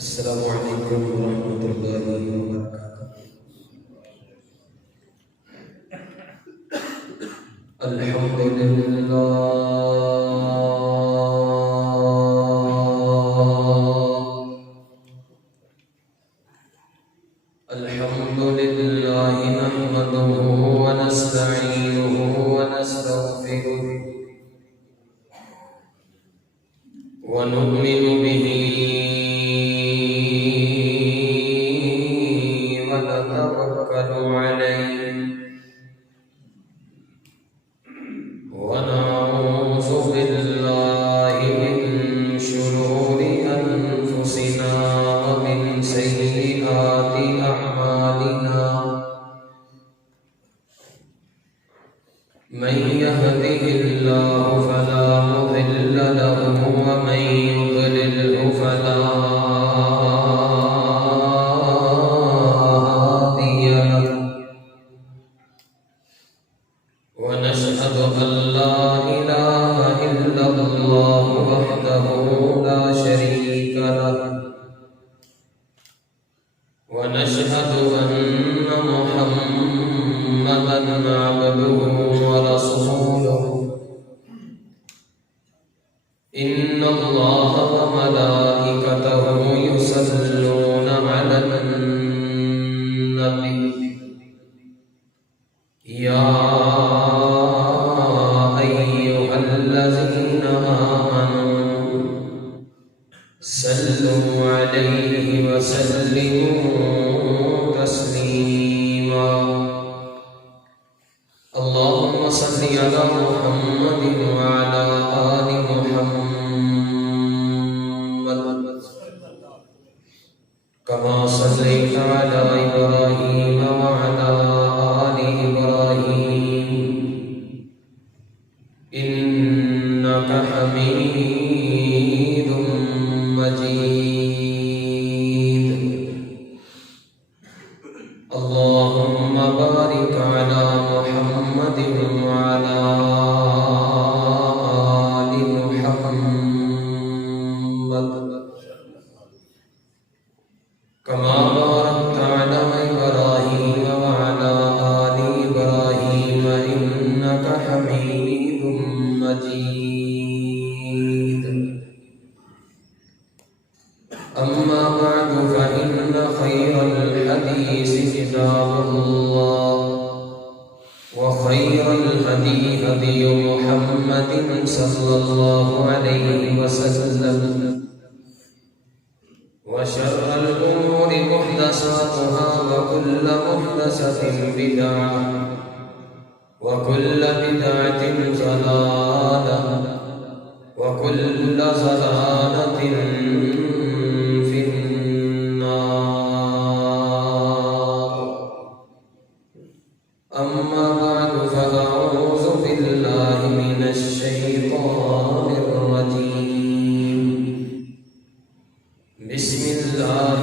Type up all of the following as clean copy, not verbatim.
السلام علیکم ورحمۃ اللہ وبرکاتہ۔ الحمد للہ الحمد للہ نحمده ونستعینه ونستغفره ونؤمن به ونتوكل عليه ونعوذ بالله من شرور أنفسنا ومن سيئات أعمالنا من يهده الله فلا مضل له ومن يضلله فلا هادي له ونشهد أن لا إله إلا الله وحده لا شريك له ونشهد أن محمدا عبده ورسوله إن الله وملائكته يصلون على النبي يا أيها الذين آمنوا صلوا عليه وسلموا تسليما اللهم صل على محمد وعلى آل محمد كما صليت على إبراهيم وعلى آل إبراهيم إنك حميد مجيد اللهم بارك على محمد وعلى آل محمد كما باركت على إبراهيم وعلى آل إبراهيم إنك حميد مجيد أما بعد فإن خير الحديث كتاب الله وخير الهدي هدي محمد صلى الله عليه وسلم وشر الأمور محدثاتها وكل محدثة بدعة وكل بدعة ضلالة وكل ضلالة في النار أما بعد فأعوذ بالله من الشيطان الرجيم بسم الله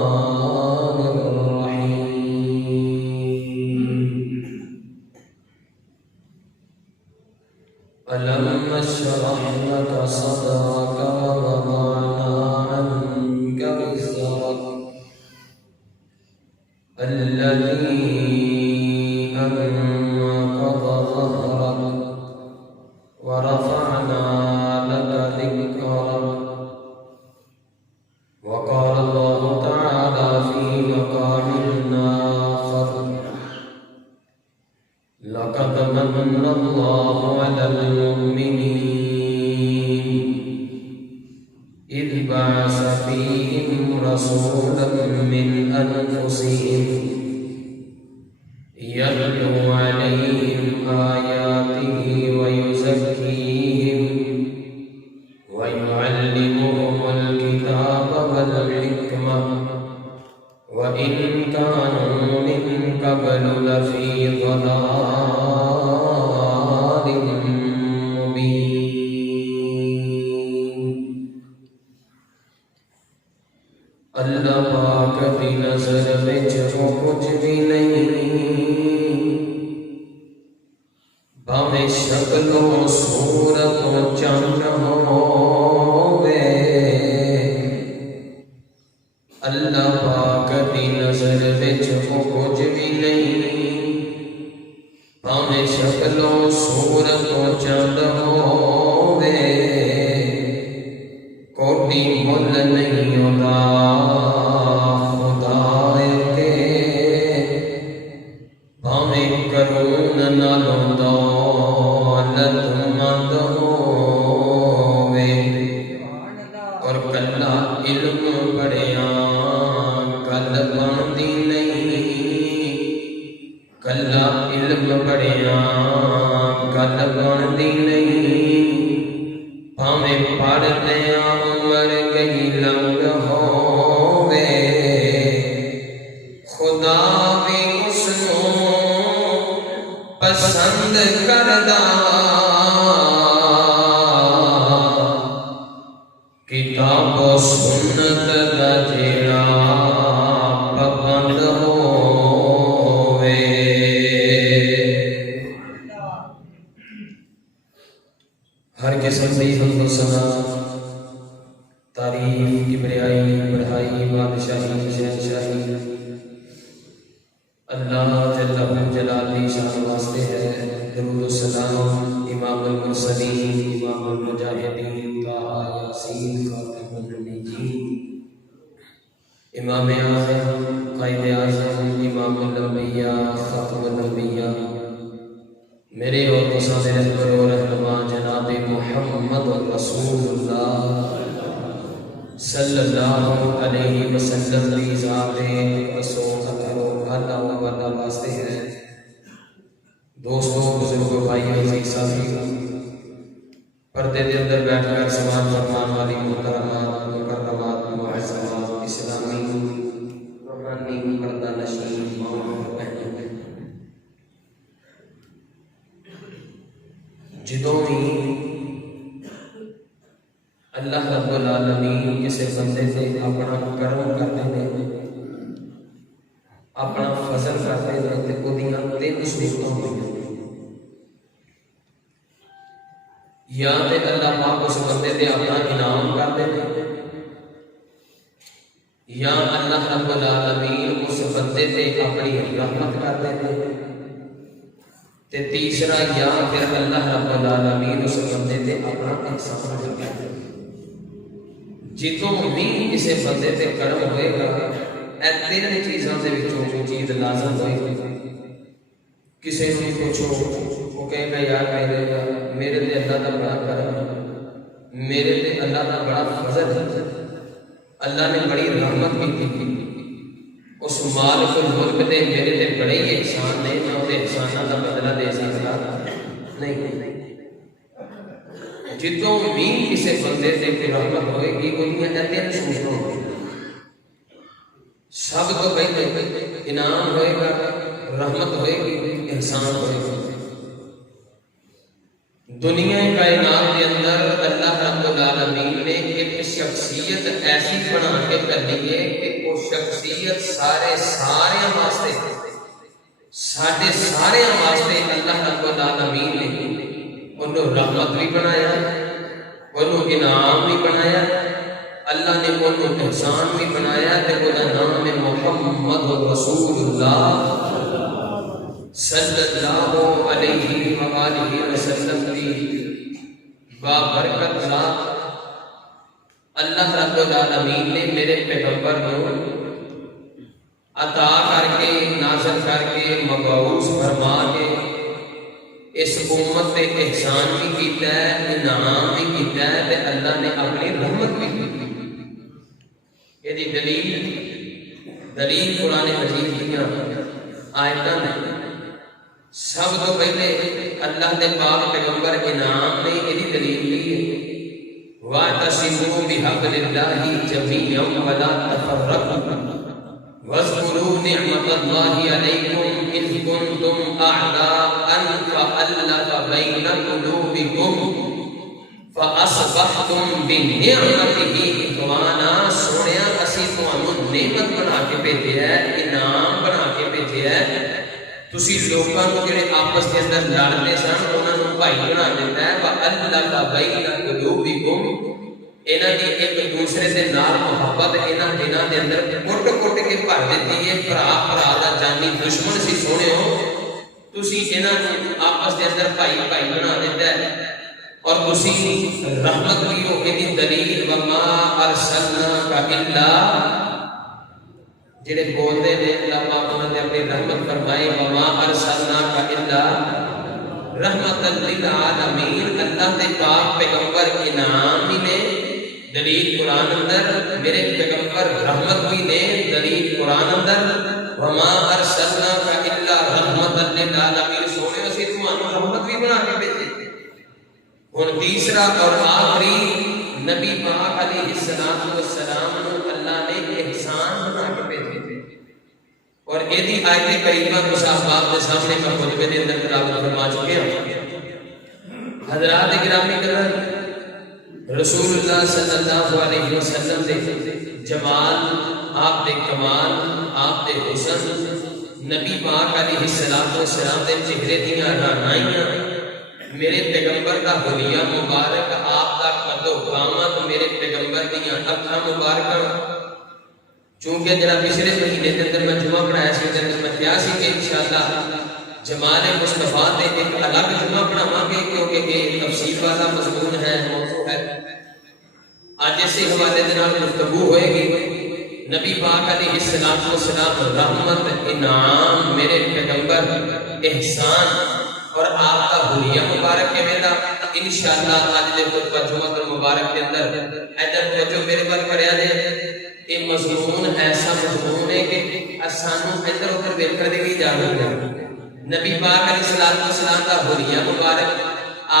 الرحمن الرحيم ألم نشرح لك صدرك ووضعنا عنك وزرك الذي أنقض ظهرك ورفعنا لك ذكرك وقال الله تعالى في مقام آخر لقد من الله على المؤمنين إذ بعث فيهم رسولا من أنفسهم يتلو عليهم آياته ويزكيهم ويعلمهم الكتاب والحكمة وإن كانوا من قبل لفي ضلال مبين اللہ پاک دی نظر وچ کچھ بھی نہیں بھاویں شکل و صورت و چند ہو بھاویں پڑھدیاں عمر گئی لنگ ہووے خدا بھی اس نوں پسند کردا کتاب و سنت دا جیڑا پابند ہووے۔ ہر قسم کی حمد و ثنا تعریف کبریائی بڑائی بادشاہی شہنشاہی اللہ جل جلالہ شان واسطے ہے۔ درود و سلام امام المرسلین امام المجاہدین طٰہٰ یاسین خاتم النبیین امام اعظم قائد اعظم امام الانبیاء خاتم الانبیاء میرے اور مصاب رہبر و رہنما جناب محمد رسول اللہ صلی اللہ علیہ وسلم کی ذات رسول اللہ و واسطے ہے۔ دوستوں بزرگوں بھائی عزیز ساتھی پردے کے اندر بیٹھ کر سماعت فرمان والی محترمات مکرمات معززات اسلامی روحانی پردہ نشین ماں بہنیں جدوں بھی اللہ رب العالمین کسی بندے سے اپنا کرم کرتے ہیں اپنا فضل کرتے ہیں تے اودیاں تین صورتاں ہوندیاں یا تے اللہ پاک اس بندے تے اپنا انعام کرتے ہیں یا اللہ رب العالمین اس بندے تے اپنی رحمت کرتے ہیں تے تیسرا یا پھر اللہ رب العالمین اس بندے تے اپنا احسان کرتے ہیں۔ جتوں بھی کسی بندے تے کرم ہوئے گا اے تین چیزاں دے وچوں کوئی چیز لازم ہوئے گی۔ کسی نے پوچھو وہ کہے گا یار میرے تے اللہ دا بڑا کرم میرے تے اللہ دا بڑا فضل ہے اللہ نے بڑی رحمت کی اس مالک الملک دے میرے تے بڑے ہی احسان نے میں وہ احساناں دا بدلہ دے سکتا نہیں۔ جتوں بھی کسی بندے تے کوئی رحمت ہوئے گی انہیں تین صورتوں ہوئے سب تو پہلے انعام ہوئے گا رحمت ہوئے گی احسان ہوئے گا۔ دنیا کائنات کے اندر اللہ رب العالمین نے ایک شخصیت ایسی بنا کے کر دی ہے کہ وہ شخصیت سارے واسطے سارے واسطے اللہ رب العالمین نے انہوں رحمت بھی بنایا انہوں انعام بھی بنایا اللہ نے انہوں احسان بھی بنایا تے وہ نام ہے محمد رسول اللہ صلی اللہ علیہ وآلہ وسلم کی بابرکت ذات اللہ رب العالمین نے میرے پیغمبر کو عطا کر کے نازل کر کے مبعوث فرما کے اس امت پہ احسان بھی کیتا ہے انعام بھی کیتا ہے تے اللہ نے اپنی رحمت بھی کی۔ یہ دلیل قرآن مجید دیاں آیتاں نے سب تو پہلے اللہ دے پاک پیغمبر انعام نے یہ دلیل لی ہے وَاعْتَصِمُوا بِحَبْلِ اللَّهِ جَمِيعًا وَلَا تَفَرَّقُوا وَاذْكُرُوا نِعْمَةَ اللَّهِ عَلَيْكُمْ إِذْ كُنْتُمْ أَعْدَاءً فَأَلَّفَ بَيْنَ قُلُوبِكُمْ فَأَصْبَحْتُمْ بِنِعْمَتِهِ إِخْوَانًا سونیا اسی تانوں نعمت بنا کے بھیجیا ہے انعام بنا کے بھیجیا ہے تسی لوکاں نوں جڑے آپس کے اندر لڑتے سن انہاں نوں بھائی بنا دیتا ہے وَأَلَّفَ بَيْنَ قُلُوبِكُمْ انہاں دی ایک دوسرے دے نال محبت انہاں دناں دے اندر کٹ کے بھر دیتی ہے بھرا دا جانی دشمن سی سونیو تسی انہاں نوں آپس کے اندر بھائی بنا دیتا ہے اور تسی رحمت بھی ہو کے دلیل وما ارسلناک الا جڑے بولتے ہیں اللہ پاک نے اپنی رحمت فرمائی وما ارسلناک الا رحمت للعالمین اللہ دے پاک پیغمبر انعام بھی نے دلیل قرآن اندر میرے پیغمبر رحمت بھی نے دلیل قرآن اندر وما ارسلناک الا رحمت للعالمین سونے اسی تمہوں رحمت بھی بنا کے بھیجے۔ اور تیسرا اور آخری السلام اللہ نے احسان بنا کے بھیجے تھے. اور یہ آیت کریمہ کو صاحب کے سامنے میں خطبے کے اندر تلاوت فرما چکے ہیں. حضرات گرامی قدر، رسول اللہ صلی اللہ علیہ وسلم دے جمال، آپ دے کمال، آپ دے حسن، نبی پاک علیہ السلام دے چہرے دیاں رانائیاں، میرے پیغمبر کا حلیہ مبارک، آپ کا قد و قامت، میرے پیغمبر دیاں اکھاں مبارکاں. چونکہ جناب پچھلے مہینے کے اندر میں جمعہ پڑھایا سی، میں کیا سی کہ انشاءاللہ جمال مصطفیٰ دے ایک الگ جمعہ پڑھاواں گے، کیونکہ یہ تفصیل والا مضمون ہے، موضوع ہے. آج اسی حوالے دے نال گفتگو ہوئے گی. نبی پاک علیہ السلام رحمت، انعام، میرے پیغمبر احسان اور آپ کا حلیہ مبارک کے میرا انشاءاللہ آج دے خطبہ جمعہ المبارک کے اندر ادھر توجہ میرے پر کریا دے. یہ مضمون ایسا مضمون ہے کہ سانو ادھر ادھر ویکھن دی بھی اجازت ہے. نبی پاک علیہ السلام کا حلیہ مبارک،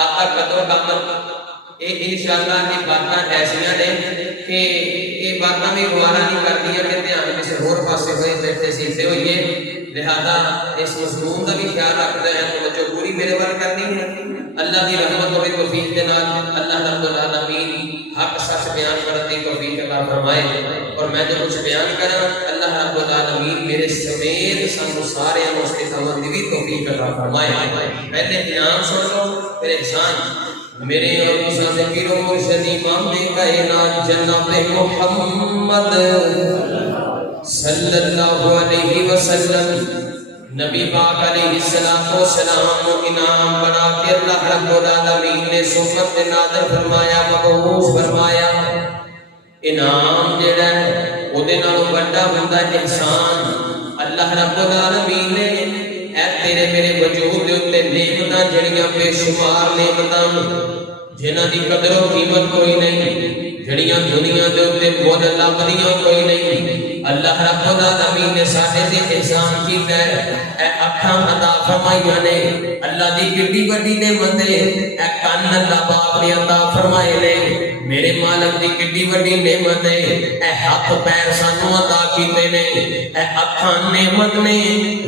آپ کا قد و قامت، یہ انشاءاللہ یہ باتاں ایسیاں نے کہ یہ باتاں بھی گوارا نہیں کرتی کہ دھیان کسی اور پاسے ہوئے بیٹھے سیدھے ہوئیے. لہذا اس مضمون کا بھی خیال رکھتے ہیں، توجہ پوری میرے بار کرنی ہے. اللہ کی رحمت و توفیق کے نال اللہ رب العالمین حق سچ بیان کرنے کی توفیق عطا فرمائے. اور میں جو کچھ بیان کراں اللہ رب العالمین میرے سمیت سانو سارے اس کے سمجھ دی توفیق عطا فرمائے. پہلے انعام سن لو پھر احسان. میرے اور مساز پیر و مرشد امام کائنات جناب محمد صلی اللہ علیہ وسلم نبی پاک علیہ السلام کو انعام بنا کے اللہ رب العالمین نے سنت نازل فرمایا، مبعوث فرمایا. انعام جڑا ہے او دے نالوں بڑا ہوندا ہے احسان. اللہ رب العالمین نے اے تیرے میرے وجود دے اوتے نعمتاں جڑیاں بے شمار نعمتاں جنہاں دی قدر و قیمت کوئی نہیں، جڑیاں دنیا دے اوتے مول لبدیاں کوئی نہیں. اللہ رب العالمین نے ساڈے تے احسان کیتا ہے. اے اکھاں عطا فرمائیاں نے، اللہ دی کڈی وڈی نعمت ہے. اے کان اللہ پاک نے عطا فرمائے نے، میرے مالک دی کڈی وڈی نعمت ہے. اے ہاتھ پیر سانو عطا کیتے نے، اے اکھاں نعمت نے،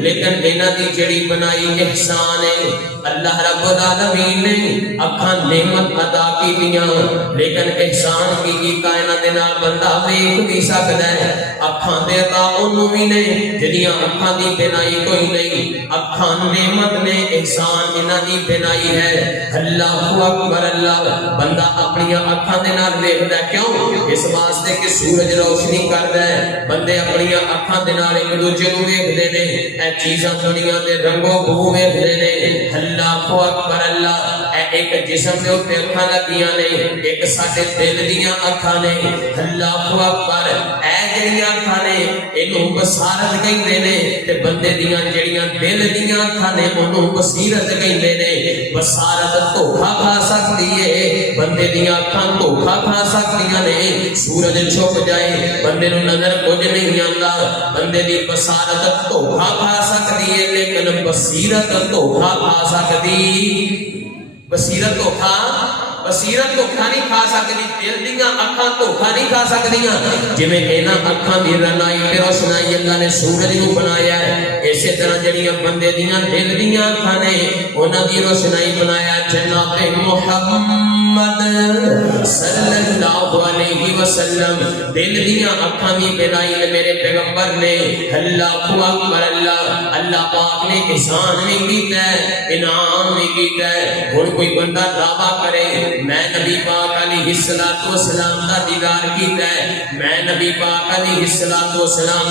لیکن انہاں دی جڑی بنائی احسان ہے. اللہ رب العالمین نے اکھاں نعمت عطا کیتیاں، لیکن احسان کی کائنات دے نال بندہ ویکھ بھی سکدا ہے. اکھاں دے عطا اونوں وی نے جڑیاں اکھاں دی بنائی کوئی نہیں. اکھاں نعمت نے، احسان انہاں دی بنائی ہے. اللہ اکبر. اللہ بندہ اپنی اکھاں دے نال ویکھدا ہے، کیوں؟ اس واسطے کہ سورج روشنی کردا ہے. بندے اپنی اکھاں دے نال ایک دوجے نوں ویکھدے نے، اے چیزاں دنیا دے رنگو بو ویکھدے نے. اللہ اکبر. اللہ اے ایک جسم دے اوتے اکھاں لگیاں نے، ایک ساڈے دل دیاں اکھاں نے. اللہ اکبر. اے جڑیاں اکھاں نے اینوں بصارت کہندے نے، تے بندے دیاں جڑیاں دل دیاں اکھاں نے اونوں بصیرت کہندے نے. بصارت دھوکھا کھا سکتی ہے، بندے دیاں اکھاں دھوکھا کھا سکتیاں نے. سورج چھپ جائے بندے نوں نظر کچھ نہیں آندا، بندے دی بصارت دھوکھا کھا سکتی ہے، لیکن بصیرت دھوکھا کھا سکتی. بصیرت دھوکھا نہیں کھا سکتی. دل دیاں اکھاں دھوکھا نہیں کھا سکدیاں. جویں انہاں اکھاں دی رنائی تے روشنائی اللہ نے سورج نوں بنایا ہے، اسی طرح جڑیاں بندے دیاں دل دیاں اکھاں نے انہاں دی روشنائی بنایا جناب محمد صلی اللہ علیہ وسلم. دل دیاں اکھاں دی بنائی میرے پیغمبر نے. اللہ اکبر. اللہ پاک نے احسان بھی کیتا ہے، انعام بھی کیتا ہے. ہن کوئی بندہ دعویٰ کرے میں نبی پاک علیہ السلام دا دیدار کیتا ہے، میں نبی پاک علیہ السلام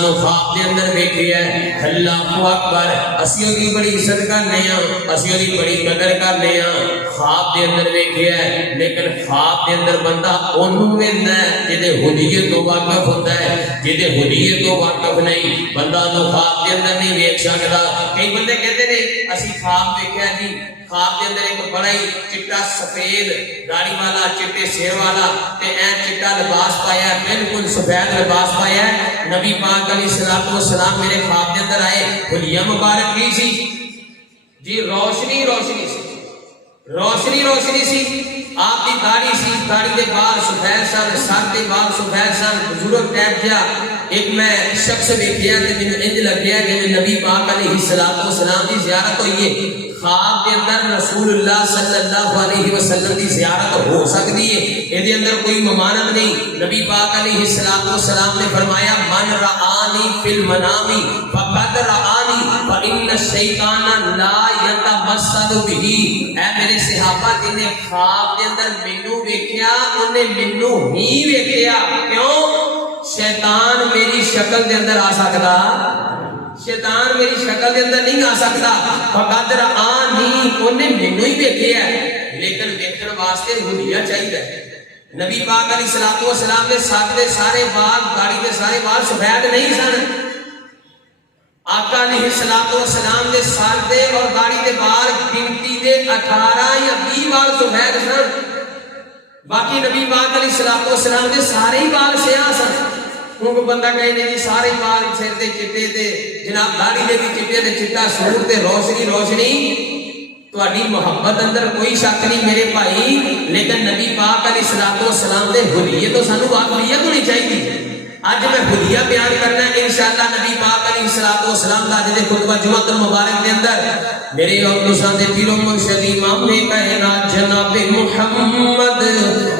نو خواب دے اندر ویکھیا ہے. اللہ اکبر. اسی دی بڑی عزت کرنے ہاں، اسی دی بڑی قدر کرنے ہاں. خواب دے اندر ویکھیا ہے، لیکن خواب دے اندر بندہ اونوں ویندا ہے جدے حلیت تو واقف ہوندا ہے. جدے حلیت تو واقف نہیں بندہ نو خواب دے اندر نہیں ویکھ سکدا. کئی بندے کہتے نے اسی خواب ویکھیا جی، خواب دے اندر ایک بڑا ہی چٹا سفید داڑھی والا، چٹے سر والا تے اے چٹا لباس پایا ہے، بالکل سفید لباس پایا ہے. نبی پاک علیہ السلام میرے خواب دے اندر آئے. حلیہ مبارک کی سی جی؟ روشنی سی. روشنی روشنی سی، آپ کی داڑھی سی، داڑھی دے بال سفید سن، سر دے بال سفید سن، بزرگ ٹائپ جا ایک میں شخص ویکھیا تے مینوں انج لگیا کہ نبی پاک علیہ الصلوۃ والسلام دی زیارت ہوئی ہے۔ خواب کے اندر رسول اللہ صلی اللہ علیہ وسلم کی زیارت ہو سکتی ہے، یہ اندر کوئی ممانعت نہیں۔ نبی پاک علیہ الصلوۃ والسلام نے فرمایا من رآنی فی المنام فقد رآنی فإن الشیطان لا یتمثل بہ۔ اے میرے صحابہ جن نے خواب کے اندر مینوں ویکھیا انہیں مینوں ہی ویکھیا، کیوں؟ شیطان میری شکل دے اندر آ سکتا، شیطان میری شکل دے اندر نہیں آ سکتا۔ فقد رآنی انہیں مینوں ہی ویکھیا ہے، لیکن ویکھن واسطے ہدیہ چاہیے۔ نبی پاک علیہ الصلوۃ والسلام کے سر دے سارے بال، داڑھی دے سارے بال سفید نہیں سن۔ آقا علیہ الصلوۃ والسلام دے سر دے اور داڑھی دے بال گنتی دے 18 یا 20 بال سفید سن، باقی نبی پاک علیہ الصلوۃ والسلام دے سارے ہی بال سیاہ سن۔ ہوں کو بندہ کہے نہیں جی سارے بال سر دے چٹے تے جناب داڑھی دے بھی چٹے تے چٹا سور تے روشنی روشنی، تہاڈی محبت اندر کوئی شک نہیں میرے بھائی، لیکن نبی پاک علیہ الصلوۃ والسلام دے حلیے تو سانو واقعیت ہونی چاہیے۔ اج میں حلیہ بیان کرنا ہے انشاءاللہ نبی پاک علیہ الصلوۃ والسلام دا اج دے خطبہ جمعۃ المبارک دے اندر میرے اور تساں دے پیر و مرشد امام کائنات جناب محمد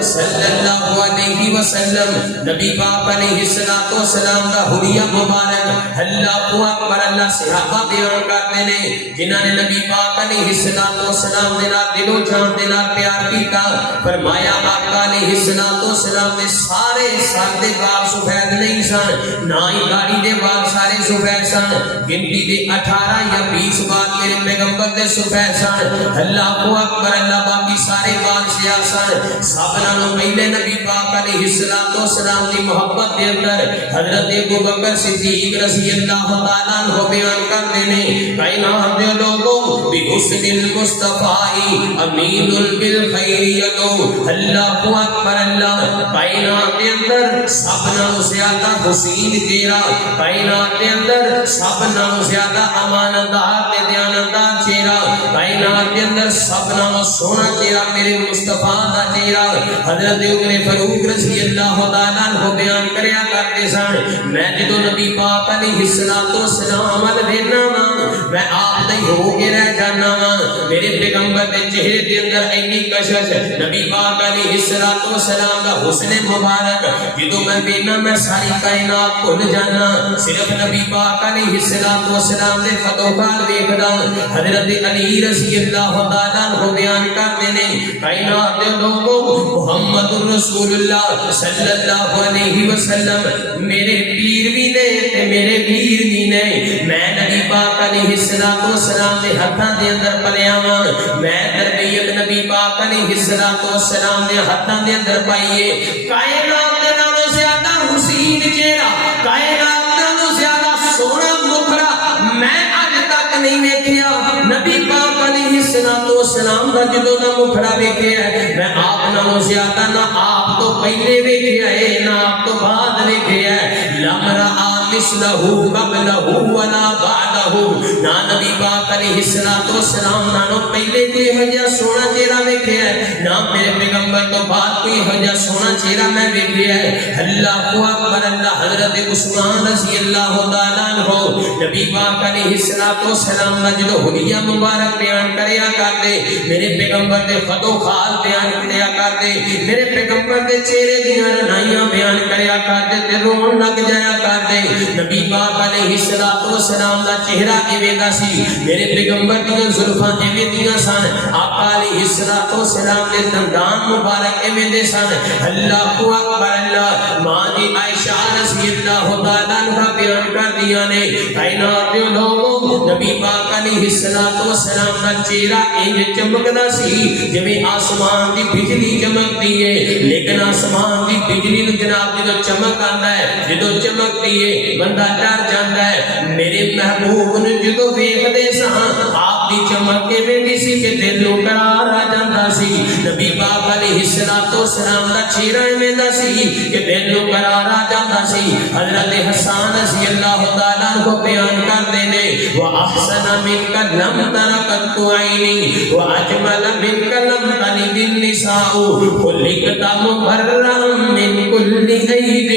صلی اللہ علیہ وسلم نبی پاک علیہ الصلوۃ والسلام دا حلیہ مبارک اللہ اکبر اللہ صحابہ بیان کرتے نے جنہاں نے نبی پاک علیہ الصلوۃ والسلام دے نال دل و جان دے نال پیار کیتا۔ فرمایا آقا علیہ الصلوۃ والسلام دے سارے سر دے بال سفید نہیں سن، نہ ہی داڑھی دے بال سارے سفید سن، گنتی دے 18 یا 20 بال میرے پیغمبر دے سفید سن۔ اللہ اکبر اللہ باقی سارے بال سیاہ سن۔ سب نالوں پہلے نبی پاک علیہ الصلوۃ والسلام دی محبت دے اندر حضرت ابوبکر صدیق رضی اللہ تعالیٰ عنہ بیان کرتے ہیں کائنات دے لوگوں بحسن المصطفی امین بالخیر یدو۔ اللہ اکبر اللہ کائنات دے اندر سب نالوں زیادہ حسین چہرہ، کائنات دے اندر سب نالوں زیادہ امانتدار تے دیانتدار چہرہ، کائنات دے اندر سب نالوں سونا چہرہ میرے مصطفیٰ دا چہرہ حضرت عمر فاروق رضی اللہ تعالیٰ عنہ بیان کریا کرتے سن میں جدو نبی پاک علیہ الصلوۃ والسلام ال وینا وا میں آپ دے ہو کے رہ جانا وا، میرے پیغمبر دے چہرے دے اندر اینی کشش، نبی پاک علیہ الصلوۃ والسلام دا حسن مبارک جدو میں وینا میں ساری کائنات بھول جانا، صرف نبی پاک علیہ الصلوۃ والسلام دے فتوحات ویکھدا۔ حضرت علی رضی اللہ تعالیٰ عنہ بیان کرتے ہیں کائنات دے لوگوں محمد رسول اللہ صلی اللہ علیہ وسلم میرے پیر بھی نے تے میرے پیر بھی نے، میں نبی پاک علیہ الصلوۃ والسلام دے ہتھاں دے اندر پلیا ہاں، میں تربیت نبی پاک علیہ الصلوۃ والسلام دے ہتھاں دے اندر پائیے۔ کائنات دے نالوں زیادہ حسین چہرہ، کائنات دے نالوں زیادہ سونا مکھڑا میں اج تک نہیں ویکھیا۔ نبی پاک علیہ الصلوۃ والسلام دا جدوں دا مکھڑا ویکھیا ہے میں آپ نالوں زیادہ نہ آپ تو پہلے ویکھیا ہے نہ آپ تو بعد ویکھیا ہے، لم رأى مثلہ قبلہ ولا بعدہ، نہ نبی پاک علیہ الصلوۃ والسلام نالوں پہلے کوئی ہو جا سونا چہرہ ویکھیا ہے، نہ میرے پیغمبر تو بعد کوئی ہو جا سونا چہرہ میں ویکھیا ہے۔ اللہ اکبر اللہ حضرت عثمان رضی اللہ تعالیٰ عنہ نبی پاک علیہ الصلوۃ والسلام دا جدو حلیہ مبارک بیان کریا کرتے، میرے پیغمبر دے فتوحات بیان کریا کرتے، میرے پیغمبر دے چہرے دیاں رنائیاں بیان کریا کرتے تے رون لگ جایا کرتے۔ نبی پاک علیہ الصلوۃ والسلام دا چہرہ ایویں دا سی، میرے پیغمبر دیاں زلفاں ایویں دیاں سن، آقا علیہ الصلوۃ والسلام دے دندان مبارک ایویں دے سن۔ اللہ اکبر اللہ ماں جی عائشہ رضی اللہ تعالیٰ عنہ بیان کر دیا نے کائنات دے لوگوں نبی پاک علیہ الصلوۃ والسلام دا چہرہ انج چمکدا سی جویں آسمان دی بجلی چمکدی ہے، لیکن آسمان دی بجلی نوں جناب جدوں چمک آندا ہے، جدوں چمکدی ہے بندہ ڈر جاندا ہے۔ میرے محبوب نوں جدوں ویکھدے ساں آپ دی چمک کے ویندی سی کہ دل نو قرار آ جاندا سی نبی پاک علیہ الصلوۃ والسلام دا چہرہ ویندا سی کہ دل نو قرار آ جاندا سی حضرت حسان رضی اللہ تعالیٰ عنہ بیان کرتے نے وَأَحْسَنَ مِنْكَ لَمْ تَرَقَتُ عَيْنِي وَأَجْمَلَ مِنْكَ لَمْ تَلِدِ النِّسَاءُ خُلِقْتَ مُبَرَّأً مِنْ كُلِّ عَيْبٍ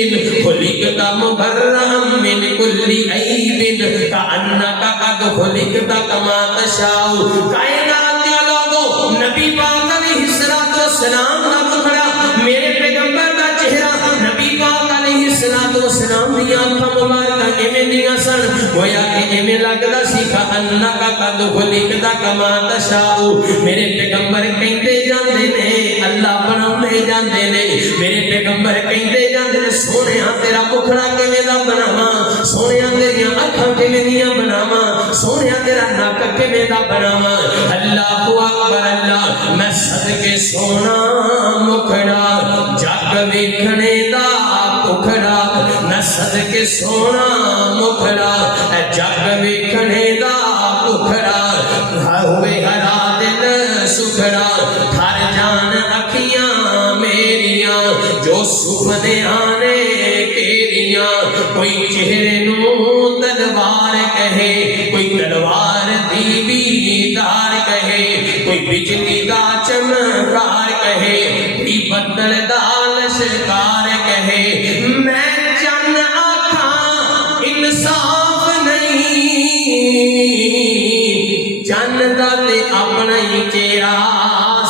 خُلِقْتَ مُبَرَّأً مِنْ كُلِّ عَيْبٍ كَأَنَّكَ قَدْ خُلِقْتَ كَمَا تَشَاءُ کائنات کے لوگوں نبی پاک علیہ الصلوۃ والسلام کا مکھڑا میرے پیغمبر کا چہرہ نبی پاک علیہ الصلوۃ والسلام دی آنکھاں مبارکاں ایویں دیاں سن گویا کہ ایویں لگدا سی کأنک قد خلقت کما تشاء میرے پیغمبر کہندے جاندے نے اللہ بناوندے جاندے نے میرے پیغمبر کہندے جاندے نے سونیا تیرا مکھڑا کیویں دا بناواں سونیا تیریاں اکھاں کیویں دیاں بناواں سونیا تیرا ناک کیویں دا بناواں اللہ اکبر اللہ میں صدقے سونا مکھڑا جگ ویکھنے دا مکھڑا میں صدقے سونا مکھڑا جگ ویکھنے دا مکھڑا ہوئے ہرا دل سکھڑا تھر جان اکھیاں میریاں جو سپنے آنے تیریاں کوئی چہرے نو تلوار کہے کوئی تلوار دی بیدار کہے کوئی بجلی دا چمکار کہے کوئی بدل دا لشکار کہے میں چن آکھاں انصاف نہیں چن دا تے اپنا ہی چہرہ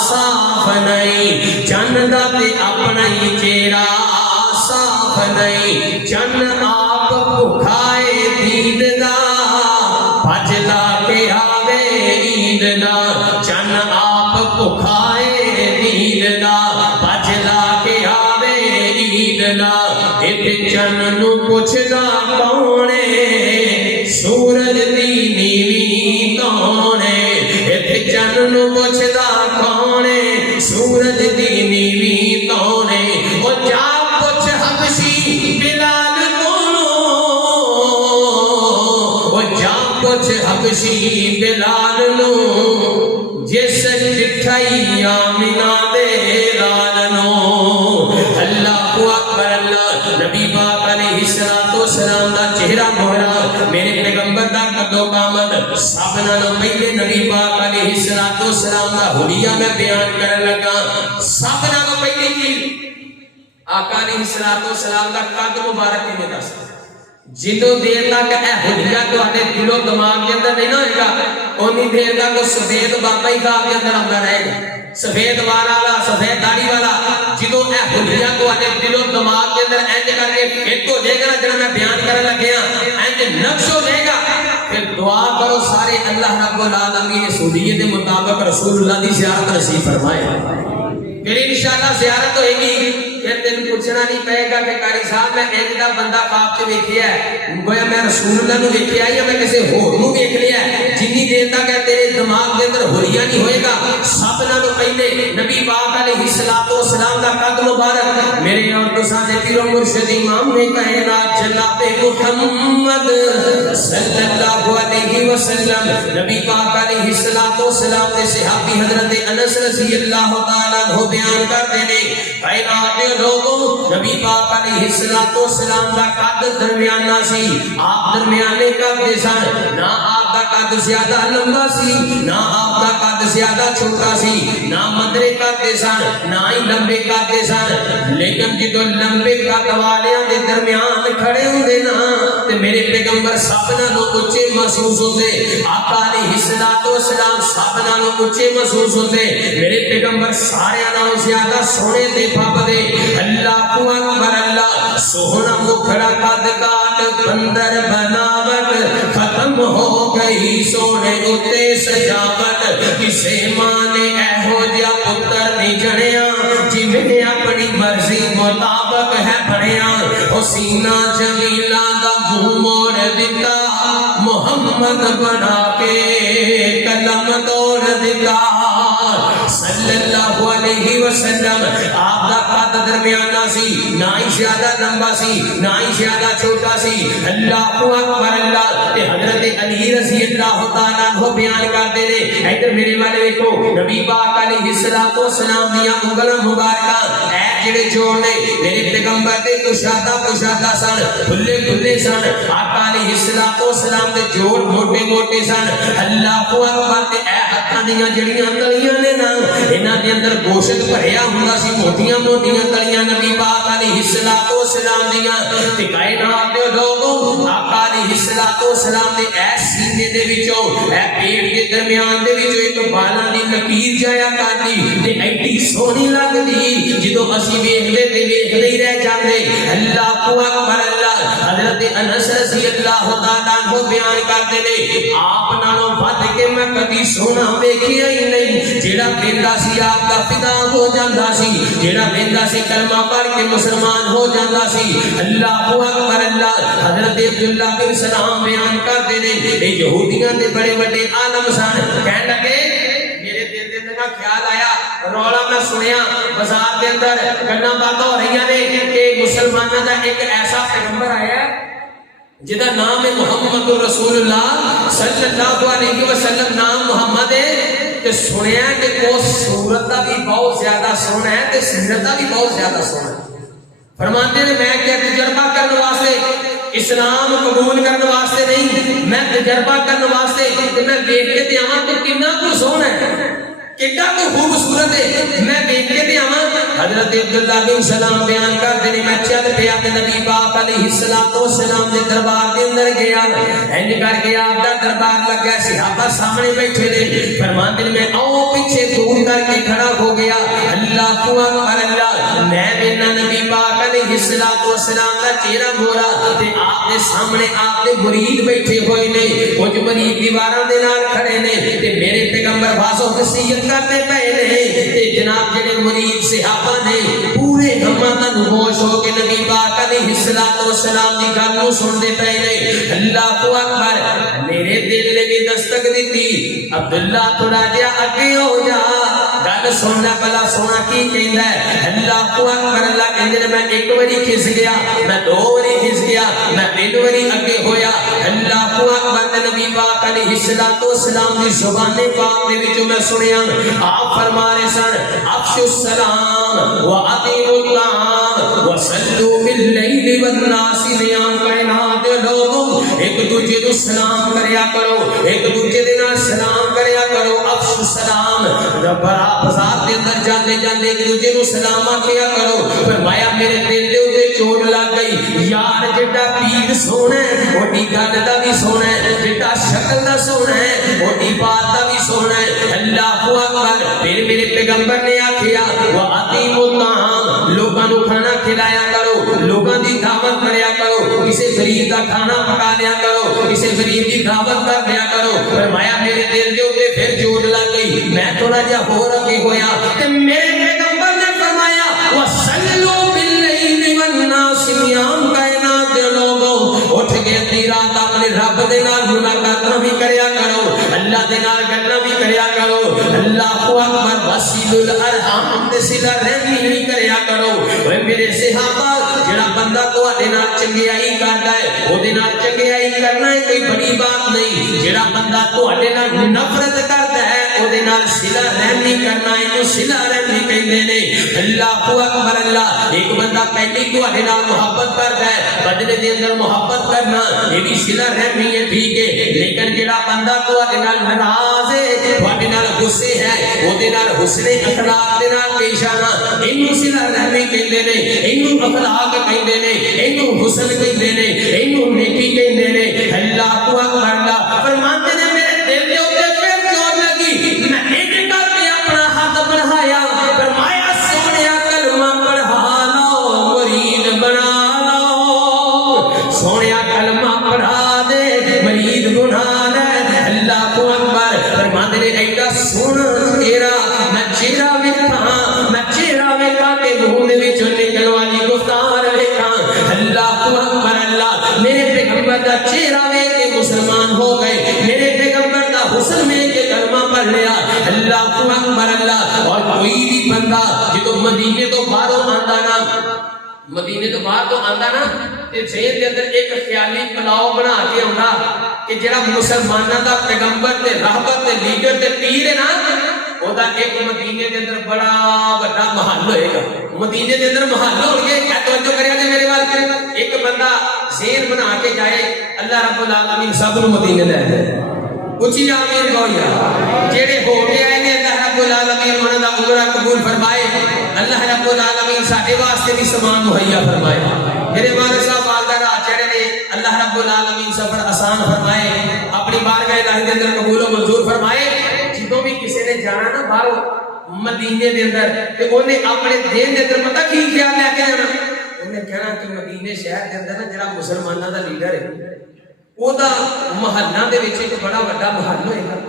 صاف نہیں چن دا تے اپنا ہی چہرہ صاف نہیں چن آپ بھکھائے دید دا بھجلا کے آوے عید دا چن آپ بھکھائے دید دا بھجلا کے آوے عید دا ایتے چن نو پوچھدا کون ہے سورج دی نیوی کون ہے ایتے چن نو پوچھدا کون ہے سورج دی نیوی کون ہے او جا پوچھ حبشی بلال کونوں او جا پوچھ حبشی بلال نو جس چٹھائی آمنہ دے لال نو اللہ اکبر اللہ نبی پاک علیہ الصلوۃ والسلام دا چہرہ مہرا میرے پیغمبر دا قد و قامت سب نالوں پہلے نبی پاک علیہ الصلوۃ والسلام دا حلیہ میں بیان کرن لگا سب نالوں پہلی چیز آقا علیہ الصلوۃ والسلام دا قد مبارک میں دس جدو دیر تک اے حلیہ تواڈے دل و دماغ کے اندر نہیں نہ ہوئے گا اونی دیر تک سفید بابا ہی خواب کے اندر آندا رہے گا سفید والا سفید داڑھی والا جدو اے حلیہ تواڈے دل و دماغ کے اندر انج کر کے فٹ ہو جائے گا نا جڑا میں بیان کرن لگیا انج نقش ہو جائے گا پھر دعا کرو سارے اللہ رب العالمین سنیت کے مطابق رسول اللہ دی زیارت نصیب فرمائے پھر انشاءاللہ زیارت ہوئے گی پھر تین پوچھنا نہیں پائے گا کہ قاری صاحب میں انج دا بندہ خواب چ ویکھیا ہے گویا میں رسول اللہ نو ویکھیا یا میں کسی ہور نو ویکھ لیا ہے جنی دیر تک ہے تیرے دماغ کے اندر حلیہ نہیں ہوئے گا سب نالوں پہلے نبی پاک علیہ الصلوۃ والسلام دا قد مبارک میرے اور تساں دے پیر و مرشد امام نے کائنات جناب محمد صلی اللہ علیہ وسلم نبی پاک علیہ الصلوۃ والسلام دے صحابی حضرت انس رضی اللہ تعالی عنہ بیان کرتے ہیں کائنات دے لوگوں نبی پاک علیہ الصلوۃ والسلام دا قد درمیانہ سی آپ درمیانے قد دے سن نہ آپ دا قد زیادہ لمبا سی نہ آپ دا قد زیادہ چھوٹا سی نہ مدرے قد دے سن نہ ہی لمبے قد دے سن لیکن جدو لمبے قد والیاں دے درمیان کھڑے ہوندے نا تے میرے پیغمبر سب نالوں اونچے محسوس ہوندے آقا علیہ الصلوۃ والسلام سب نالوں اونچے محسوس ہوندے میرے پیغمبر سارے نالوں زیادہ سونے تے پابندے اللہ اکبر اللہ سونا مکھڑا قد کاٹ بندر بناوٹ ختم ہو گئی سونے اتے سجاوٹ کسے ماں نے ایہو جیا پتر نہیں جڑیا جنہیں اپنی مرضی مطابق ہے پڑھیا حسینہ جمیلہ دا منہ موڑ دیتا محمد بنا کے قلم توڑ دیتا صلی اللہ علیہ وسلم آپ دا قد درمیانہ سی، نہ ہی زیادہ لمبا سی نہ ہی زیادہ چھوٹا سی. اللہ اکبر اللہ. تے حضرت علی رضی اللہ تعالیٰ عنہ بیان کرتے ہیں، ادھر میرے والے دیکھو، نبی پاک علیہ الصلوۃ والسلام دیاں انگلاں مبارکاں اے جڑے جوڑ نے میرے پیغمبر دے کشادہ کشادہ سن، کھلے کھلے سن. آقا علیہ الصلوۃ والسلام دے جوڑ موٹے موٹے سن. اللہ اکبر. تے اے ہتھاں دیاں جڑیاں تلیاں نے نا انہاں دے اندر گوشت بھریا ہوندا سی، موٹیاں موٹیاں تلیاں نبی پاک علیہ الصلوۃ والسلام دیاں. تے کائنات دے لوگوں آقا علیہ الصلوۃ والسلام دے اے سینے دے وچوں اے پیٹ دے درمیان دے وچوں ایک بالاں دی لکیر جایا کرਦੀ تے ایڈی سونی لگدی جدوں اسی ویکھدے تے ویکھدے ہی رہ جاندے. اللہ اکبر اللہ. حضرت انس رضی اللہ تعالیٰ عنہ بیان کرتے نے آپ نالوں ود کے میں کبھی سونا ویکھیا ہی نہیں. جیڑا ویندا سی آپ دا فدا ہو جاندا سی، جیڑا ویندا سی کلمہ پڑھ کے مسلمان ہو جاندا سی. اللہ اکبر اللہ. حضرت عبداللہ بن سلام بیان کرتے نے اے یہودیاں دے بڑے بڑے عالم سن. کہنے لگے میرے دل دے اندر خیال آیا، رولا میں سنیا بازار دے اندر گلاں باتاں ہو رہی نے کہ مسلماناں دا ایک ایسا پیغمبر آیا ہے جدا نام ہے محمد رسول اللہ صلی اللہ علیہ وسلم. نام محمد ہے تے سنیا کہ وہ صورت دا بھی بہت زیادہ سونا ہے تے سیرت دا بھی بہت زیادہ سونا ہے. فرماتے ہیں میں کیا تجربہ کرنے واسطے اسلام قبول کرنے واسطے نہیں، میں تجربہ کرنے واسطے تے میں دیکھ کے تے آواں تے کتنا کو سونا ہے، کتنا کو خوبصورت ہے، میں دیکھ کے تے آواں. حضرت عبداللہ بن سلام بیان کرتے ہیں میں چل پیا تے نبی پاک علیہ الصلوۃ والسلام دے دربار دے اندر گیا. انج کر کے آپ دا دربار لگا، صحابہ سامنے بیٹھے نے. فرماتے ہیں میں او پیچھے دور کر کے کھڑا ہو گیا. اللہ اکبر اللہ. میں بنا نبی پاک علیہ الصلوۃ والسلام دا چہرہ گورا تے آپ دے سامنے آپ دے مرید بیٹھے ہوئے نے، کچھ مرید دیواراں دے نال کھڑے نے تے میرے پیغمبر واسو نصیحت کرتے پئے نے. تے جناب جڑے مرید صحابہ نے پورے ہمہ تن ہوش ہو کے نبی پاک علیہ الصلوۃ والسلام دی گل نوں سنتے پئے نے. اللہ اکبر. میرے دل نے بھی دستک دتی، عبداللہ تھوڑا جہا اگے ہو جا، گل سننا بلا سونا کی کہندا ہے. اللہ اکبر اللہ. کہندے نے میں ایک واری کھس گیا، میں دو واری کھس گیا، میں تین واری اگے ہویا. اللہ اکبر. نبی پاک علیہ الصلوۃ والسلام دی زبان پاک دے وچوں میں سنیا آپ فرما رہے سن افشوا السلام واطیعوا الطعام وصلوا باللیل والناس نیام. کائنات دے لوگوں ایک دوجے نوں سلام کریا کرو، ایک دوجے دے نال سلام کریا کرو. افشوا السلام. رب بازار دے اندر جاندے جاندے ایک دوجے نوں سلام آکھیا کرو. فرمایا میرے دل دے اوتے چوٹ لگ گئی، یار جڑا پیر سونا ہے اوڈی گل دا بھی سونا ہے، جڑا شکل دا سونا ہے اوڈی بات دا بھی سونا ہے. اللہ اکبر. پھر میرے پیغمبر نے آکھیا واطیعوا الطعام. لوگاں نوں کھانا کھلایا کرو، لوگاں دی دعوت کریا کرو، کسے غریب دا کھانا پکا لیا کرو، کسے غریب دی دعوت کر دیا کرو. فرمایا میرے دل دے اوتے پھر چوٹ لگ گئی، میں تھوڑا جہا ہور اگے ہویا تے میرے پیغمبر نے فرمایا وصلوا باللیل والناس نیام. کائنات دے لوگوں اٹھ کے ادھی رات اپنے رب دے نال ملاقاتاں بھی کریا کرو، اللہ دے نال گلاں بھی کریا کرو. اللہ اکبر. وصلوا الارحام تے صلہ رحمی بھی کریا کرو. اے میرے صحابہ جڑا بندہ تواڈے نال چنگیائی کردا ہے او دے نال چنگیائی کرنا ہے کوئی بڑی بات نہیں. جڑا بندہ تواڈے نال نفرت کردا ہے او دے نال صلہ رحمی کرنا ہے، او صلہ رحمی کہندے نے. اللہ اکبر اللہ. ایک بندہ پہلے تواڈے نال محبت کردا ہے، بدلے دے اندر محبت کرنا یہ بھی صلہ رحمی ہے، ٹھیک ہے. لیکن جڑا بندہ تواڈے نال ناراض ہے، تواڈے نال غصے ہے، او دے نال حسن اخلاق دے نال پیش آنا اینو صلہ رحمی کہندے نے، اینو اخلاق کہندے نے، اینو حسن کہندے نے، اینو نیکی کہندے نے. اللہ اکبر اللہ. فرماتے نے میرے دل دے اوتے پھر چوٹ لگی، میں ایک کر کے اپنا ہاتھ بڑھایا. فرمایا سونیا کلمہ پڑھا لو، مرید بنا لو. سونیا کلمہ پڑھا دے، مرید بنا لے. اللہ اکبر. فرماتے نے ایڈا سونا تیرا میں چہرہ ویکھاں، میں چہرہ ویکھاں کہ منہ دے وچوں نکلن والی گفتار ویکھاں. اللہ اکبر اللہ. میرے پیغمبر دا چہرہ ویکھ کے مسلمان ہو گئے، میرے پیغمبر دا حسن ویکھ کے کلمہ پڑھ لیا. اللہ اکبر اللہ. اور کوئی بھی بندہ جدو مدینے تو باہروں آندا نا مدینے تو باہر تو آندا نا تے ذہن دے اندر ایک خیالی پلاؤ بنا کے آندا کہ جڑا مسلماناں دا پیغمبر تے راہبر تے لیڈر تے پیر ہے نا او دا ایک مدینے دے اندر بڑا بڑا محل ہوئے گا مدینے دے اندر محل ہون گے کیا توجہ کریا جے میرے وال ایک بندہ ذہن بنا کے جائے اللہ رب العالمین سب نو مدینے لے جائے اچھی آمین گویا جڑے ہو کے آئے نے اللہ رب العالمین انہاں دا عمرہ قبول فرمائے اللہ رب العالمین ساڈے واسطے بھی سامان مہیا فرمائے میرے والد صاحب والدہ چڑھے نے اللہ رب العالمین سفر آسان فرمائے اپنی بارگاہ الہی دے اندر قبول و منظور فرمائے جدوں بھی کسی نے جانا نا باہر مدینے دے اندر تے اونے اپنے دین دے اندر پتہ کی خیال لے کے جانا اونے کہنا کہ مدینے شہر دے اندر نا جڑا مسلماناں دا لیڈر ہے او دا محلہ دے وچ ایک بڑا بڑا محل ہوئے گا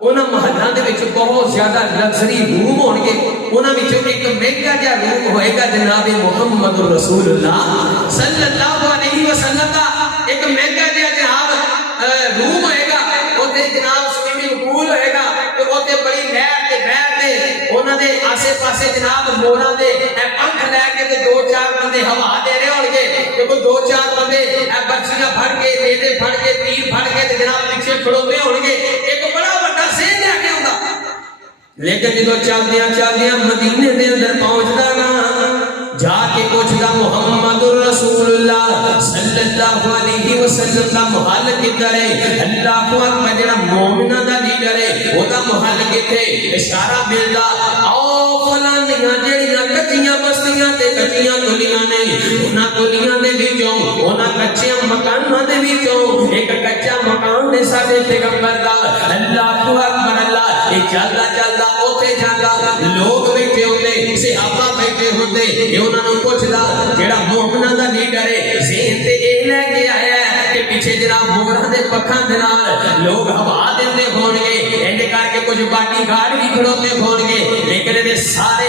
انہاں محلاں دے وچ بہت زیادہ لگژری روم ہون گے انہاں وچ ایک مہنگا جہا روم ہوئے گا جناب محمد رسول اللہ صلی اللہ علیہ وسلم دا ایک مہنگا جہا جناب روم ہوئے گا اوتے جناب سوئمنگ پول ہوئے گا تے اوتے بڑی لہر تے بہر تے انہاں دے آسے پاسے جناب موراں دے پنکھ لے کے تے دو چار بندے ہوا دے رہے ہون گے تے کوئی دو چار بندے برچیاں پھڑ کے نیزے پھڑ کے تیر پھڑ کے تے جناب پیچھے کھڑوتے ہون گے ایک بڑا لیکن جدو چلدیاں مدینے دے اندر پہنچدا نا جا کے پوچھدا محمد رسول اللہ صلی اللہ علیہ وسلم دا محل کدھر ہے اللہ اکبر جڑا مومناں دا لیڈر ہے او دا محل کتے اشارہ ملدا او فلانیاں جڑیاں کچیاں بستیاں تے کچیاں گلیاں نے انہاں گلیاں دے وچوں انہاں کچے مکاناں دے وچوں ایک کچا مکان نے ساڈے پیغمبر دا اللہ اکبر اللہ اے چلدا چلدا اوتھے جاندا لوگ بیٹھے ہوندے صحابہ بیٹھے ہوندے اے انہاں نوں پوچھدا جڑا مومناں دا لیڈر ہے ذہن تے اے لے کے آیا ہے کہ پیچھے جناب موراں دے پکھاں دے نال لوگ ہوا دیندے ہون گے اینڈ کر کے کچھ باڈی گارڈ بھی کھڑوتے ہون گے لیکن دے سارے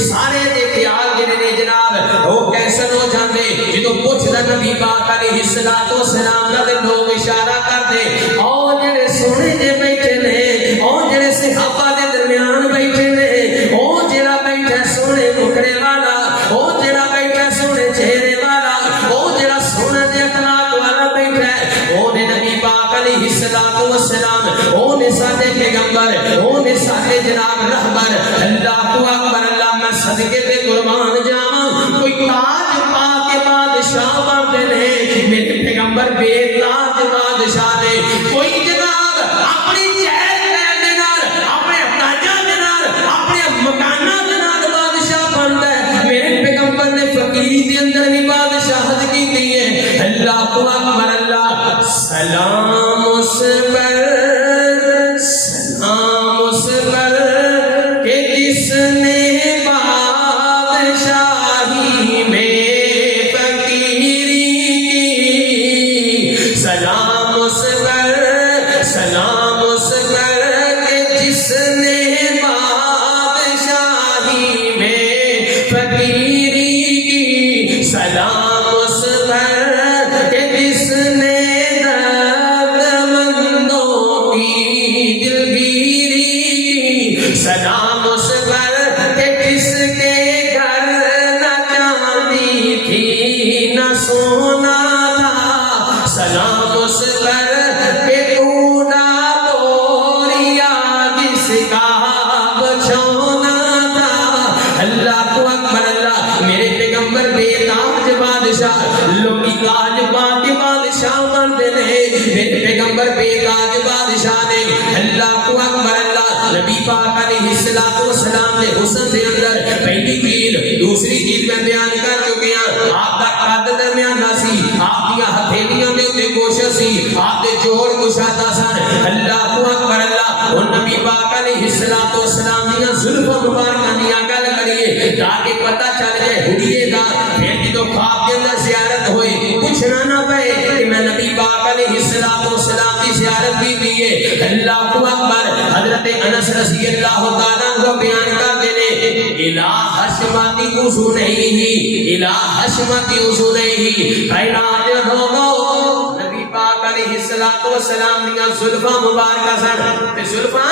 سارے دے خیال جڑے نے جناب او کینسل ہو جاندے جدوں پوچھدا نبی پاک علیہ الصلوۃ والسلام دا تے لوگ اشارہ کردے او جڑے سونے جے بیٹھے نے او جڑے صحابہ دے درمیان بیٹھے نے او جڑا بیٹھا سونے مکھڑے والا او جڑا بیٹھا سونے چہرے والا او جڑا سونے دے اخلاق والا بیٹھا ہے او نے نبی پاک علیہ الصلوۃ والسلام او نے ساڈے پیغمبر او نے ساڈے جناب رہبر اللہ اکبر اللہ میں صدقے تے قربان جاواں کوئی تاج پا کے بادشاہ بنتے نے میرے پیغمبر بے تاج بادشاہ نے کوئی جناب اپنی چہل پہل دے نال اپنے تاجاں دے نال اپنے مکاناں دے نال بادشاہ بندا ہے میرے پیغمبر نے فقیری دے اندر بھی بادشاہت کیتی ہے اللہ اکبر اللہ سلام اس پر سلام اس پر کہ جس نے بادشاہی میں فقیری کی سلام اس پر سلام اس پر کہ جس نے بادشاہی میں فقیری کی سلام اس پر کہ جس نے دردمندوں کی دلگیری کی سلام اس پر کہ جس کے گھر نہ چاندی تھی نہ سونا تھا سلام اس پر کہ تو نہ بوریا جس کا بچھونا تھا اللہ اکبر اللہ میرے پیغمبر بے تاج بادشاہ لوگی تاج پا کے بادشاہ بنتے نے میرے پیغمبر بے تاج بادشاہ نے اللہ اکبر اللہ نبی پاک علیہ الصلوۃ والسلام نے حسن دے اندر پہلی چیز دوسری چیز میں بیان کر چکے ہیں آپ دا قد درمیانہ سی آپ دی ہتھیلیاں دے اوتے گوشت سی آپ دے جوڑ گشادہ سن اللہ اکبر اللہ اور نبی پاک علیہ الصلوۃ والسلام دیاں زلفاں مبارکاں دیاں گل کریے تاکہ پتہ چل جائے ہڈیے دا پھر جدوں خواب کے اندر زیارت ہوئے پوچھنا نہ پئے کہ میں نبی پاک علیہ الصلوۃ والسلام کی زیارت کی ہوئی ہے اللہ اکبر حضرت انس رضی اللہ تعالیٰ عنہ بیان کرتے ہیں الہ حشمتی وضو نہیں ہی الہ حشمتی وضو نہیں ہی خیرات لوگو نبی پاک علیہ الصلوۃ والسلام دیاں زلفاں مبارکہ سن تے زلفاں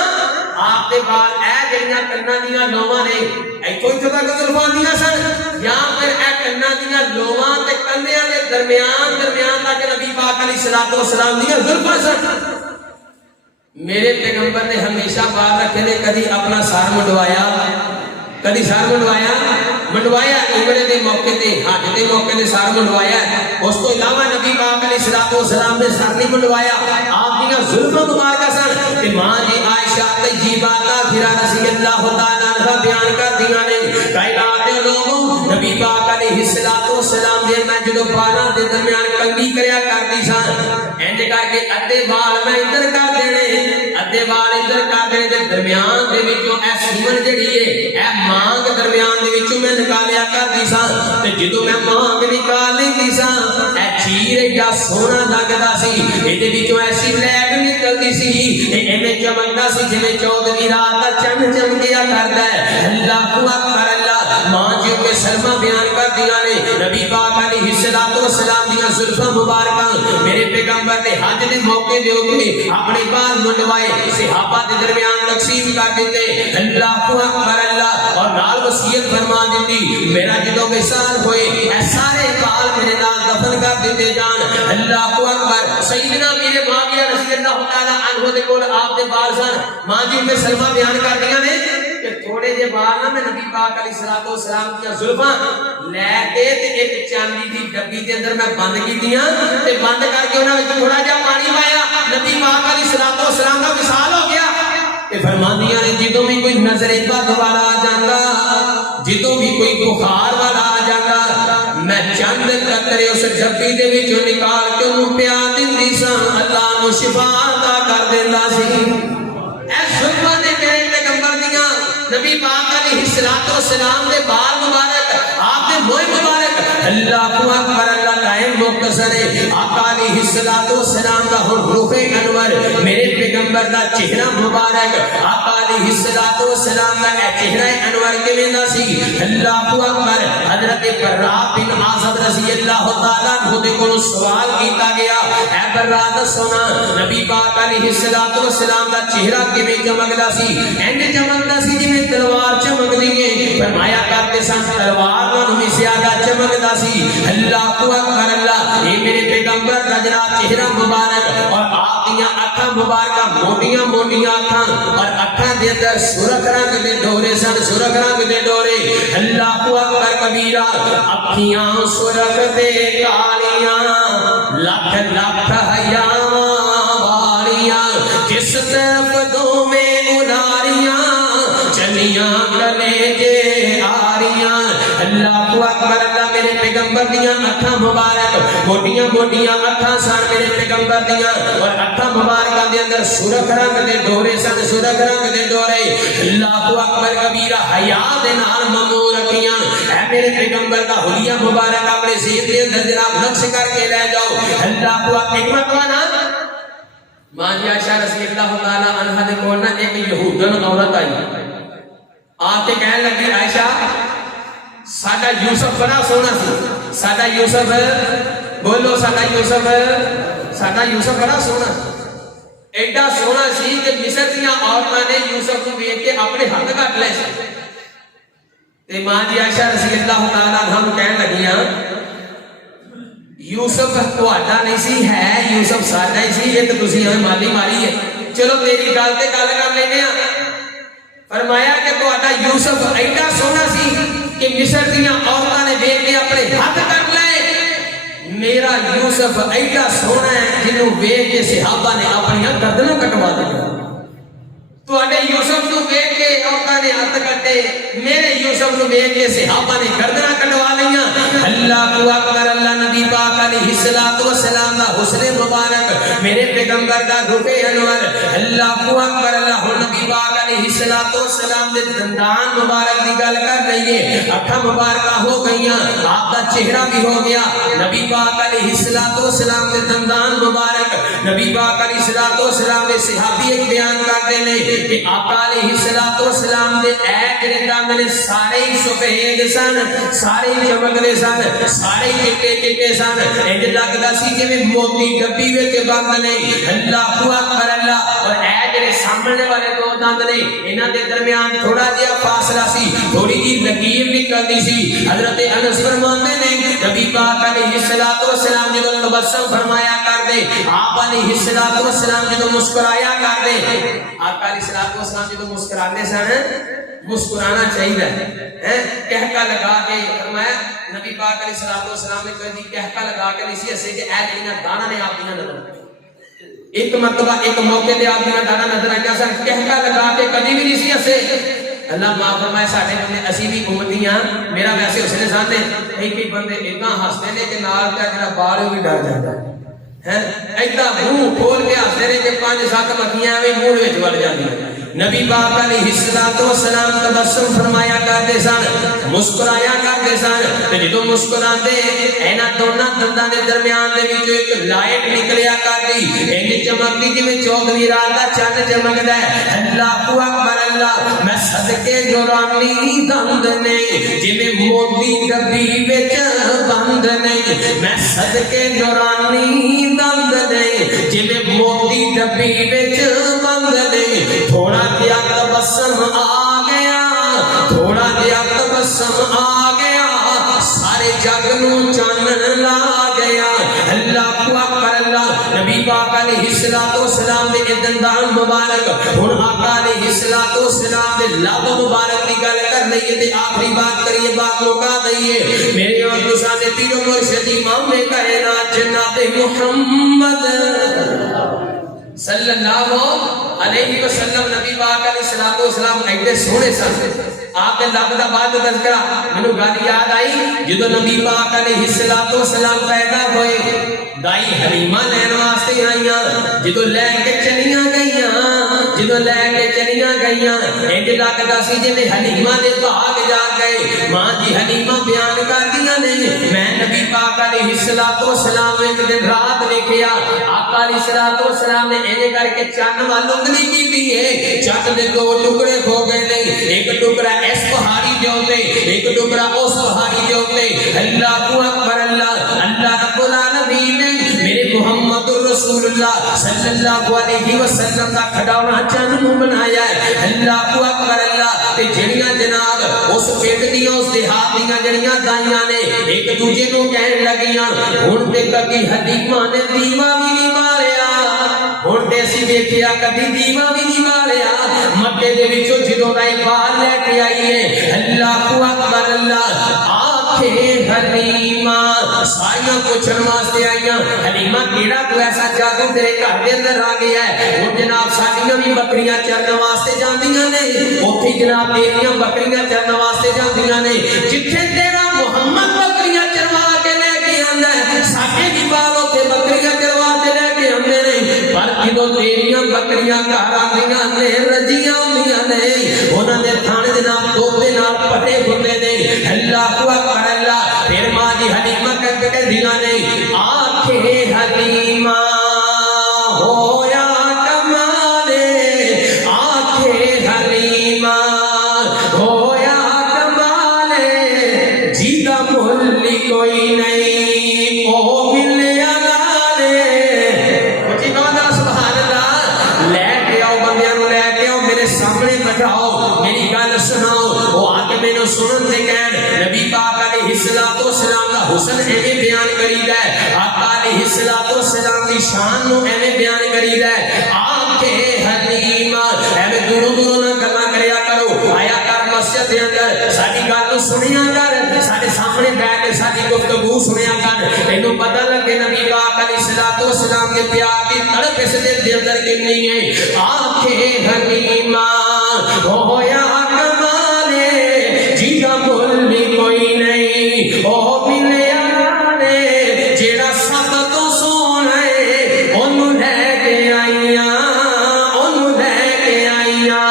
آپ دے بال اے جڑیاں کناں دیاں لوواں نے ایتھوں تک زلفاں دیاں سن یا پھر اے کناں دیاں لوواں تے کنیاں دے درمیان تک نبی پاک علیہ الصلوۃ والسلام دیاں زلفاں سن. میرے پیغمبر نے ہمیشہ بال رکھے نے کدی اپنا سر منڈوایا کدی سر منڈوایا عمرے دے موقع تے حج دے موقع تے سر منڈوایا. اس تو علاوہ نبی پاک علیہ الصلوۃ والسلام نے سر نہیں منڈوایا. آپ دیاں زلفاں مبارکہ سن تے ماں جی عائشہ طیبہ طاہرہ رضی اللہ تعالی عنہا بیان کر دیاں نے کائنات دے لوگوں نبی پاک علیہ الصلوۃ والسلام دے میں جدوں بالاں دے درمیان کنگھی کریا کرتی سن انج کر کے ادھے بال میں ادھر کر دینے ادھے بال ادھر کر دینے تے درمیان دے وچوں اے سیمن جڑی ہے اے مانگ درمیان دے وچوں میں نکالیا کرتی سن تے جدوں میں مانگ نکال لیندی سن اے چیر ایڈا سونا لگدا سی ایدے وچوں ایسی لہر نکلدی سی تے ایویں چمکدا سی جویں چودھویں رات دا چن چمکیا کردا ہے. اللہ اکبر اللہ. ماں جی کے سلمہ بیان کر دیا نے نبی پاک علیہ الصلوۃ والسلام دیاں زلفاں مبارکاں میرے پیغمبر نے حج دے موقع دے اوتے اپنے بال منڈوائے صحابہ دے درمیان تقسیم کر دیتے. اللہ اکبر اللہ. اور نال وصیت فرما دیتی میرا جدوں وصال ہوئے اے سارے بال میرے نال دفن کر دیتے جان. اللہ اکبر. سیدنا میرے معاویہ رضی اللہ تعالی عنہ دے کول آپ دے بال سن. ماں جی میں سلمہ بیان کر دیا نے کہ تھوڑے جے بال نہ میں نبی پاک علیہ الصلوۃ والسلام دی زلفاں لے کے تے ایک چاندی دی ڈبی دے اندر میں بند کیتیاں تے بند کر کے انہاں وچ تھوڑا جہا پانی پایا. نبی پاک علیہ الصلوۃ والسلام دا وصال ہو گیا تے فرماندیاں نے جدوں بھی کوئی نظر بد والا آ جاندا جدوں بھی کوئی بخار والا آ جاندا میں چند قطرے اس ڈبی دے وچوں نکال کے انہوں پیا دیندی ساں. اللہ نو شفا عطا کر دیندا سی. اے زلفاں نے میرے پیغمبر دیاں نبی پاک علیہ الصلوۃ والسلام دے بال مبارک آپ دے موئے مبارک. اللہ اکبر اللہ. ٹائم مختصر ہے. آقا علیہ الصلوۃ والسلام دا حروف انور میرے پیغمبر دا چہرہ مبارک آقا علیہ الصلوۃ والسلام دا اے چہرہ انور کیویں دا سی. اللہ اکبر. حضرت براء بن عازب رضی اللہ تعالی عنہ دے کولوں سوال کیتا گیا اے براء دسونا نبی پاک علیہ الصلوۃ والسلام دا چہرہ کیویں چمکدا سی. انج چمکدا سی جویں تلوار چمکدی ہے. فرمایا کرتے سن تلوار نالوں بھی زیادہ چمکدا سی. اللہ اکبر اللہ. اے میرے پیغمبر دا جناب چہرہ مبارک اور آپ دیاں اکھاں مبارکہ موٹیاں موٹیاں اکھاں اور اکھاں دے اندر سرخ رنگ دے ڈورے سن سرخ رنگ دے ڈورے. اللہ اکبر کبیرہ. اکھیاں سرخ تے کالیاں لکھ لکھ حیا والیاں جس طرف دو میں اناریاں چلیاں کلیجے آریاں. اللہ اکبر اللہ. میرے پیغمبر دیاں اکھاں مبارک موٹیاں موٹیاں اکھاں سن میرے پیغمبر دیاں اور اکھاں مبارکاں دے اندر سرخ رنگ دے ڈورے سن سرخ رنگ دے ڈورے. اللہ اکبر کبیرہ. حیا دے نال ممور اکھیاں. اے میرے پیغمبر دا حلیہ مبارک اپنے ذہن دے اندر جناب نقش کر کے لے جاؤ. اللہ اکبر. حکمت وانا ماں جی عائشہ رضی اللہ تعالی عنہا دے کول نہ ایک یہودن عورت آئی آ کے کہنے لگی عائشہ ساڈا یوسف بڑا سونا سی. ساڈا یوسف بولو ساڈا یوسف بڑا سونا ایڈا سونا سی کہ مصر دیاں عورتاں نے یوسف کو ویکھ کے اپنے ہاتھ کٹ لے سی. تے ماں جی عائشہ رضی اللہ تعالی عنہا کہنے لگیاں یوسف تہاڈا نہیں سی ہے یوسف ساڈا ہی سی. ایک تسی ہمیں مالی ماری ہے. چلو تیری گل تے گل کر لینے ہاں. فرمایا کہ تہاڈا یوسف ایڈا سونا سی کہ مصر دیاں عورتاں نے دیکھ کے اپنے ہاتھ کٹ لے. میرا یوسف ایڈا سونا ہے جنوں دیکھ کے صحابہ نے اپنی گردناں کٹوا دیا. تہاڈے یوسف نو دیکھ کے عورتاں نے ہاتھ کٹے. میرے یوسف نو دیکھ کے صحابہ نے گردناں کٹوا لیاں. اللہ اکبر اللہ. نبی پاک علیہ الصلوۃ والسلام دا حسن مبارک میرے پیغمبر دا رخ انور. اللہ اکبر اللہ. نبی پاک علیہ الصلوۃ والسلام دے دندان مبارک دی گل کر رہی ہے. اکھاں مبارکہ ہو گئیاں آپ دا چہرہ بھی ہو گیا. نبی پاک علیہ الصلوۃ والسلام دے دندان مبارک. نبی پاک علیہ الصلوۃ والسلام دے صحابی ایک بیان کرتے ہیں کہ آقا علیہ الصلوۃ والسلام دے اے جڑے دند نے سارے ہی سفید سن سارے ہی چمکدے سن سارے ہی چٹے چٹے سن. انج لگدا سی جویں موتی ڈبی وچ بند نے. اللہ اکبر اللہ. اور اے جڑے سامنے والے دو دند نے انہاں دے درمیان تھوڑا جہا فاصلہ سی تھوڑی جی لکیر نکلتی سی حضرت انس فرماتے نے نبی پاک علیہ الصلوۃ والسلام جدوں تبسم فرمایا کرتے آپ علیہ الصلوۃ والسلام جدوں مسکرایا کرتے آقا علیہ الصلوۃ والسلام جدوں مسکراتے سن مسکرانا چاہیے کہکا لگا کے فرمایا نبی پاک علیہ الصلوۃ والسلام نے کبھی کہکا لگا کے نہیں سی ہسے کہ اے جڑیاں دانا نے آپ دیاں نظر ایک مرتبہ ایک موقع تے آپ دیاں دانا نظر آیا سن کہکا لگا کے کبھی بھی نہیں سی ہسے اللہ معاف فرمائے ساڈے بندے اسی بھی امتی ہاں میرا ویسے اس نے سامنے کئی بندے اتنا ہستے نے کہ نال دا جڑا بال بھی ڈر جاتا ہے ایدا منہ کھول کے ہستے نے کہ 5-7 مکھیاں ایویں منہ وچ وڑ جاندیاں نبی پاک علیہ الصلوۃ والسلام تبسم فرمایا کرتے سن مسکرایا کرتے سن تے جدوں مسکراتے انہاں دونوں دنداں دے درمیان دے وچ ایک لائٹ نکلیا کرتی اینی چمکدی جویں چوکھویں رات دا چن چمکدا ہے اللہ اکبر اللہ میں صدقے نورانی دند نے جویں موتی ڈبی وچ بند نے میں صدقے نورانی دند نے جویں موتی ڈبی وچ بند نے تھوڑا دیا تبسم آ گیا تھوڑا دیا تبسم آ گیا سارے جگ نو چانن لا گیا اللہ اکبر اللہ نبی پاک علیہ الصلوۃ والسلام دے دندان مبارک ہن آقا علیہ الصلوۃ والسلام دے لب مبارک دی گل کر لئیے تے آخری بات کریے بات مکا دئیے میرے اور تساں دے پیر و مرشد امام کائنات جناب محمد صلی اللہ علیہ وسلم نبی پاک علیہ الصلوۃ والسلام ایڈے سونے سن آپ نے لب دا بعد تذکرہ مینوں گل یاد آئی جدوں نبی پاک علیہ الصلوۃ والسلام پیدا ہوئے دائی حلیمہ لین واسطے آئیاں جدوں لے کے چلیاں گئیاں انج لگدا سی جویں حلیمہ دے بھاگ جا گئے ماں جی حلیمہ بیان کردیاں نے میں نبی پاک علیہ الصلوۃ والسلام ایک دن رات ویکھیا آقا علیہ الصلوۃ والسلام نے انج کر کے چن وال انگلی کیتی ہے چن دے دو ٹکڑے ہو گئے نہیں ایک ٹکڑا اس پہاڑی دے اوتے ایک ٹکڑا اس پہاڑی دے اوتے اللہ اکبر اللہ اللہ رب العالمین نے میرے محمد رسول اللہ صلی اللہ علیہ وسلم دا کھڑاونا چن نو بنایا ہے اللہ اکبر اللہ تے جڑیاں جناب اس پیٹ دیاں اس دیہات دیاں جڑیاں دائیاں نے ایک دوجے نو کہن لگیاں ہن تے کبھی حلیمہ نے دیوا بھی نہیں ماریا ہن تے اسی ویکھیا کبھی دیوا بھی نہیں ماریا مکے دے وچوں جدوں دائی باہر لے کے آئی ہے اللہ اکبر اللہ آکھے حلیمہ سائیاں پوچھن واسطے آئیاں حلیمہ کیڑا تو ایسا جادو تیرے گھر دے اندر آ گیا ہے وہ جناب ساڈیاں بھی بکریاں چرن واسطے جاندیاں نے اوتھے جناب تیریاں بکریاں چرن واسطے جاندیاں نے جتھے تیرا محمد بکریاں چروا کے لے کے آندا ہے ساڈے بھی بال اوتھے بکریاں چروا کے لے کے آندے نے پر جدوں تیریاں بکریاں گھر آندیاں نے رجیاں ہوندیاں نے انہاں دے تھان جناب توتے نال پٹے ہوندے نے اللہ اکبر اللہ پھر ماں جی حلیمہ کہہ دیاں نے آکھے حلیمہ ہویا کمالے آکھے حلیمہ ہویا کمالے جیتا ملی کوئی نہیں او ملیا نالے مجھے کہا سبحان اللہ لے کے آؤ بندیاں نو لے کے آؤ میرے سامنے بٹھاؤ میری گل سناؤ وہ آ کے مینوں سنن دے کہن نبی پاک علیہ الصلوۃ والسلام دا حسن ایویں بیان کریدا ہے آقا علیہ الصلوۃ والسلام دی شان نو ایویں بیان کریدا ہے آکھے حلیمہ ایویں دوروں دوروں نہ گلاں کریا کرو آیا کر مسجد دے اندر ساڈی گل نو سنیا کر ساڈے سامنے بیٹھ کے ساڈی گفتگو سنیا کر تینوں پتہ لگے نبی پاک علیہ الصلوۃ والسلام کے پیار دی تڑپ اس دے اندر کتنی ہے آکھے حلیمہ ہویا کمالے جیدا ملی کوئی نہیں او ملیا نے جیڑا سب تو سونا ہے اونوں لے کے آئیاں اونوں لے کے آئیاں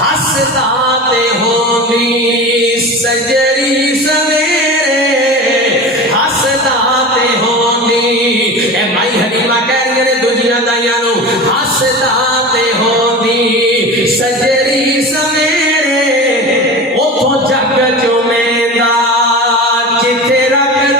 ہسدا تے ہوندی سجری سویرے ہسدا تے ہوندی اے مائی حلیمہ کہہ رہی نے دوجیاں دائیاں نو ہسدا تے ہوندی سجری سویرے اوتھوں جگ چومیندا جتھے رکھ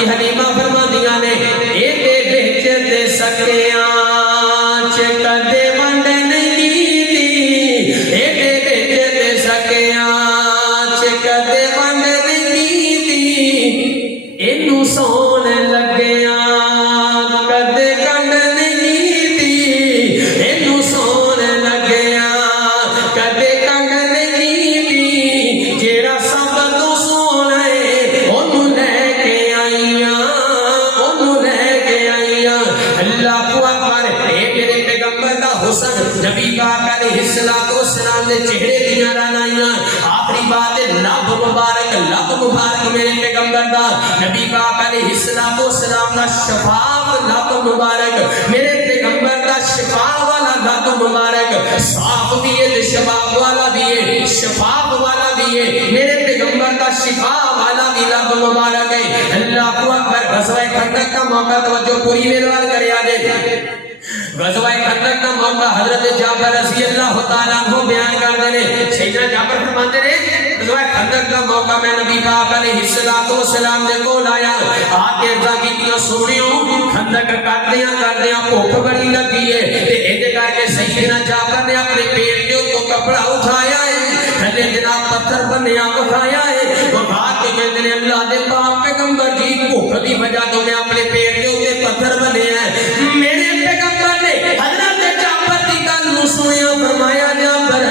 جی حلیمہ فرماندیاں نے ایدے بچ دے سکیاں چ کدے ونڈ نہیں کیتی ایدے بچ دے سکیاں چ کدے ونڈ نہیں کیتی اینو سون لگیاں کدے کنڈ نہیں کیتی اینو سون لگیاں کدے کنڈ نہیں کیتی جیڑا سب تو سونا ہے اونوں لے کے آئیاں اونوں لے کے آئیاں اللہ اکبر اے میرے پیغمبر دا حسن نبی پاک علیہ الصلوۃ والسلام دے چہرے دیاں رانائیاں آخری بات لب مبارک میرے پیغمبر دا نبی پاک علیہ الصلوۃ والسلام دا شفاف لب مبارک میرے پیغمبر دا شفا والا لب مبارک صاف بھی ہے شفاف والا بھی ہے شفاف والا بھی ہے میرے پیغمبر دا شفا والا بھی لب مبارک ہے اللہ اکبر غزوہ خندق کا موقع توجہ پوری میرے وال کرے آجے غزوہ خندق کا موقع حضرت جابر رضی اللہ تعالیٰ عنہ بیان کر دینے سیدنا جابر فرماتے ہیں غزوہ خندق کا موقع میں نبی پاک علیہ الصلوۃ والسلام نے کول آیا آ کے عرض کیتیاں سونیو خندق کردیاں بھوک بڑی لگی ہے تے ایدے کر کے سیدنا جابر نے اپنے پیٹ کے تو کپڑا اٹھایا ہے تھلے جناب پتھر بنیا اٹھایا ہے وہ بات کے کہتے ہیں اللہ دے پاک پیغمبر جی بھوک دی وجہ تو میں اپنے پیٹ کے اوپر پتھر بنے ہیں میرے پیغمبر نے حضرت جابر دی گل نو سنیا فرمایا جابر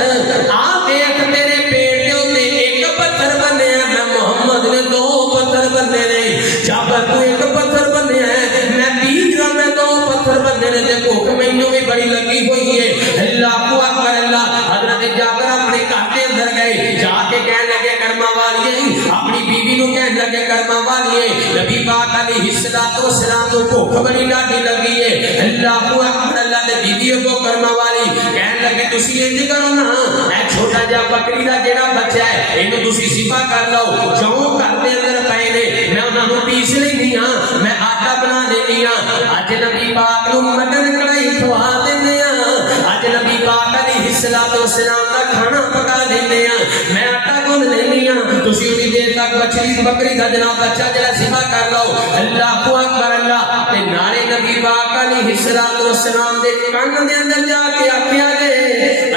آ دیکھ میرے پیٹ کے اوپر ایک پتھر بنے ہیں میں محمد نے دو پتھر بنے نے جابر تو ایک پتھر بنے ہیں میں بیج رہا میں دو پتھر بنے نے تے بھوک مینوں بھی بڑی لگی ہوئی ہے اللہ اکبر اللہ حضرت جابر اپنے گھر کے اندر گئے جا کے کہنے لگے کرما والیے اپنی بیوی نو کہنے لگے کرما والیے نبی پاک علیہ الصلوۃ والسلام کو بھوک بڑی لگی ہے اللہ اکبر اللہ نے بیوی کو کرما والی کہنے لگے تسی انج کرو نا اے چھوٹا جا بکری دا جیڑا بچہ ہے اینو تسی ذبح کر لو جو گھر دے اندر پئے نے میں انہاں نو پیس لینی ہاں میں آٹا بنا لینی ہاں اج نبی پاک نو مٹن کڑائی کھوا دینے ہاں اج نبی پاک علیہ الصلوۃ والسلام دا کھانا پکا دینے ہاں میں آٹا گون لینی ہاں تسی اونی دیر تک بکری دا جناب بچہ جڑا ذبح کر لو اللہ اکبر اللہ تے نالے نبی پاک علیہ الصلوۃ والسلام دے کان دے اندر جا کے آکھیا جے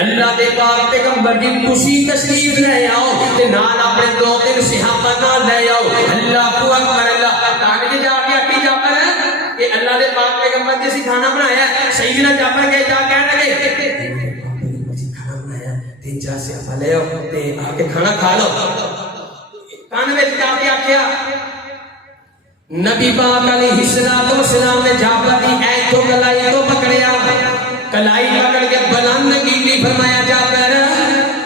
اللہ دے پاک پیغمبر جی تسی تشریف لے آؤ تے نال اپنے دو تین صحابہ نال لے آؤ اللہ اکبر اللہ کان کے جا کے آکھی جابر کہ اللہ دے پاک پیغمبر جی کھانا بنایا ہے سیدنا جابر کے جا کہنے لگے کھانا بنایا تین چار صحابہ لے آؤ تے آ کے کھانا کھا لو کان وچ جا کے آکھیا نبی پاک علیہ الصلوۃ والسلام نے جابر دی ایت تو کلائی تو پکڑیا کلائی پکڑ کے بلند کی فرمایا جابر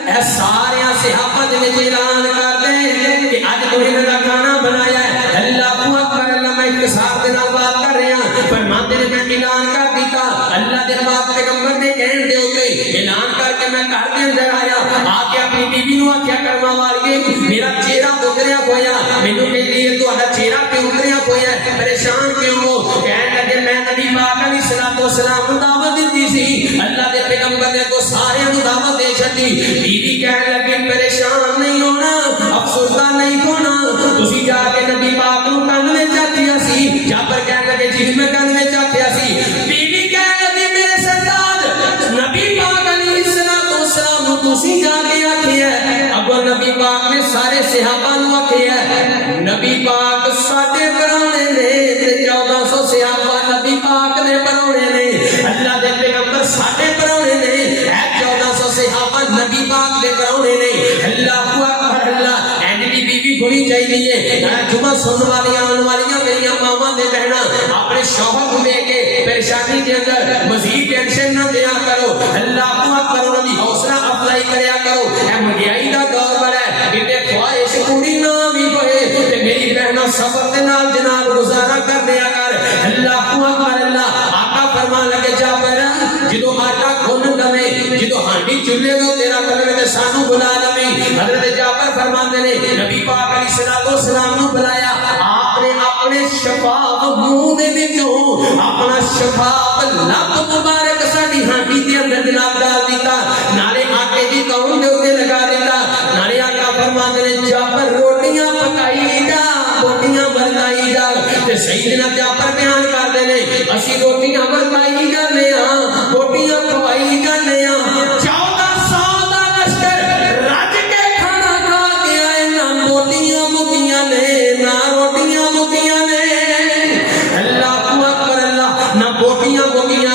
اے سارے صحابہ دے وچ اعلان کر دے کہ اج تو انہاں دا کھانا بنایا ہے اللہ اکبر اللہ میں اختصار دے نال بات کر رہا ہوں فرماتے نے میں اعلان کر دیتا اللہ دے پاک پیغمبر دے کہن دے اوتے اعلان کر کے میں گھر دے اندر آیا آ کے اپنی بیوی نو آکھیا کرما والیے میرا چہرہ اتریا ہویا مینوں کہندی ہے تہاڈا چہرہ کیوں اتریا ہویا ہے پریشان کیوں ہو کہن لگے میں نبی پاک علیہ الصلوۃ والسلام نو دعوت دتی سی اللہ دے پیغمبر نے تو سارے نو دعوت دے چھڈی بیوی کہن لگی پریشان نہیں ہونا افسردہ نہیں ہونا تسی جا کے نبی پاک نو کن وچ آکھیا سی جابر کہن لگے جی میں کن وچ آکھیا سی بیوی کہن لگی میرے سردار نبی پاک علیہ الصلوۃ والسلام نو تسی جا کے آکھیا ابو نبی پاک نے سارے صحابہ نو آکھیا نبی پاک ساڈے پرانے نے 1400 صحابہ نبی پاک نے پرانے نے اللہ دے پیغمبر ساڈے پرانے نے 1400 صحابہ نبی پاک دے پرانے نے اللہ اکبر اللہ اینڈی بیوی ہونی چاہیے جمعہ سننے والی آن والی میری ماواں دے بہنا اپنے شوہر کو لے کے پریشانی کے اندر مزید ٹینشن نہ دیا کرو اللہ اکبر انہاں دی حوصلہ افزائی کریا کرو اے مہنگائی دا دور بڑا ہے کتے خواہش پوری نہ بھی ہوئے تے میری بہنا صبر دے نال جناب گزارا کر دیا کر اللہ اکبر اللہ آقا فرمان لگے جابر جدو آٹا گھن لوے جدو ہانڈی چولہے دے تیرا کرے تے سانو بلا لوے حضرت جابر فرماندے نے نبی پاک علیہ الصلوۃ والسلام نو بلایا آپ نے اپنے شفاف منہ دے وچوں اپنا شفاف لب مبارک ساڈی ہانڈی دے اندر جناب ڈال دیتا نالے آٹے دی کون دے اوتے لگا دیتا نالے آقا فرماندے نے جابر روٹیاں پکائی جا روٹیاں ਵਰਤਾਈ ਜਾ ਤੇ ਸੈਯਦਨਾ ਜਾਫਰ ਬਿਆਨ ਕਰਦੇ ਨੇ ਅਸੀਂ ਰੋਟੀਆਂ ਵਰਤਾਈ ਜਾਂਦੇ ਆ ਰੋਟੀਆਂ ਖਵਾਈ ਜਾਂਦੇ ਆ 1400 ਦਾ ਲਸ਼ਕਰ ਰੱਜ ਕੇ ਖਾਣਾ ਖਾ ਕੇ ਆਏ ਨਾ ਮੋਟੀਆਂ ਮੁਕੀਆਂ ਨੇ ਨਾ ਰੋਟੀਆਂ ਮੁਕੀਆਂ ਨੇ ਅੱਲਾਹੁ ਅਕਬਰ ਅੱਲਾਹ ਨਾ ਬੋਟੀਆਂ ਮੁਕੀਆਂ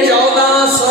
1400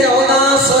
1400